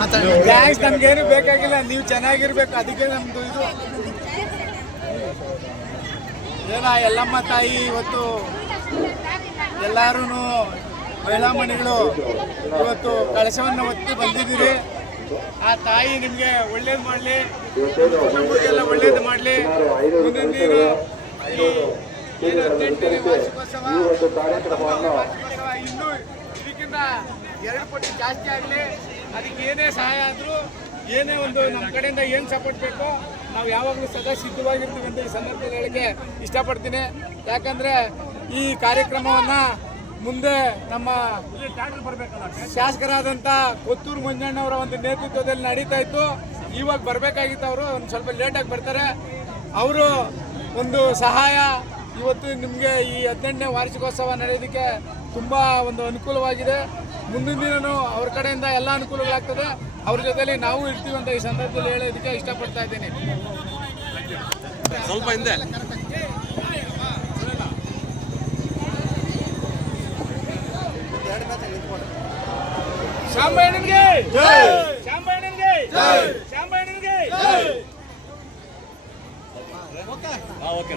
Thanks. ನಮ್ಗೇನು ಬೇಕಾಗಿಲ್ಲ, ನೀವು ಚೆನ್ನಾಗಿರ್ಬೇಕು, ಅದಕ್ಕೆ ನಮ್ದು ಇದು. ಏನ ಎಲ್ಲಮ್ಮ ತಾಯಿ ಇವತ್ತು ಎಲ್ಲರೂ ಮಹಿಳಾ ಮಣಿಗಳು ಇವತ್ತು ಕಳಶವನ್ನು ಒತ್ತಿ ಬಂದಿದ್ದೀರಿ. ಆ ತಾಯಿ ನಿಮಗೆ ಒಳ್ಳೇದು ಮಾಡಲಿ, ಕುಟುಂಬಕ್ಕೆಲ್ಲ ಒಳ್ಳೇದು ಮಾಡಲಿ. ಮುಂದಿನ ದಿನ ಈ ಏನು 18ನೇ ವಾರ್ಷಿಕೋತ್ಸವ ಇನ್ನೂ ಇದಕ್ಕಿಂತ 2 ಪಟ್ಟು ಜಾಸ್ತಿ ಆಗಲಿ. ಅದಕ್ಕೆ ಏನೇ ಸಹಾಯ ಆದರೂ, ಏನೇ ಒಂದು ನಮ್ಮ ಕಡೆಯಿಂದ ಏನು ಸಪೋರ್ಟ್ ಬೇಕೋ ನಾವು ಯಾವಾಗಲೂ ಸದಾ ಸಿದ್ಧವಾಗಿರ್ತೀವಿ ಅಂತ ಈ ಸಂದರ್ಭದಲ್ಲಿ ಹೇಳಕ್ಕೆ ಇಷ್ಟಪಡ್ತೀನಿ. ಯಾಕಂದರೆ ಈ ಕಾರ್ಯಕ್ರಮವನ್ನು ಮುಂದೆ ನಮ್ಮ ಶಾಸಕರಾದಂಥ ಕೊತ್ತೂರು ಮಂಜಣ್ಣವರ ಒಂದು ನೇತೃತ್ವದಲ್ಲಿ ನಡೀತಾ ಇತ್ತು. ಇವಾಗ ಬರಬೇಕಾಗಿತ್ತು, ಅವರು ಒಂದು ಸ್ವಲ್ಪ ಲೇಟಾಗಿ ಬರ್ತಾರೆ. ಅವರು ಒಂದು ಸಹಾಯ ಇವತ್ತು ನಿಮಗೆ ಈ 18ನೇ ವಾರ್ಷಿಕೋತ್ಸವ ನಡೆಯೋದಕ್ಕೆ ತುಂಬ ಒಂದು ಅನುಕೂಲವಾಗಿದೆ. ಮುಂದಿನ ದಿನವೂ ಅವ್ರ ಕಡೆಯಿಂದ ಎಲ್ಲ ಅನುಕೂಲಗಳಾಗ್ತದೆ. ಅವ್ರ ಜೊತೆಲಿ ನಾವು ಇರ್ತೀವಿ ಅಂತ ಈ ಸಂದರ್ಭದಲ್ಲಿ ಹೇಳೋದಕ್ಕೆ ಇಷ್ಟಪಡ್ತಾ ಇದ್ದೀನಿ. ಸ್ವಲ್ಪ ಹಿಂದೆ ಶಾಂಬಯ್ಯನಿಗೆ ಶಾಂಬಯ್ಯನಿಗೆ ಶಾಂಬಯ್ಯನಿಗೆ ಓಕೆ.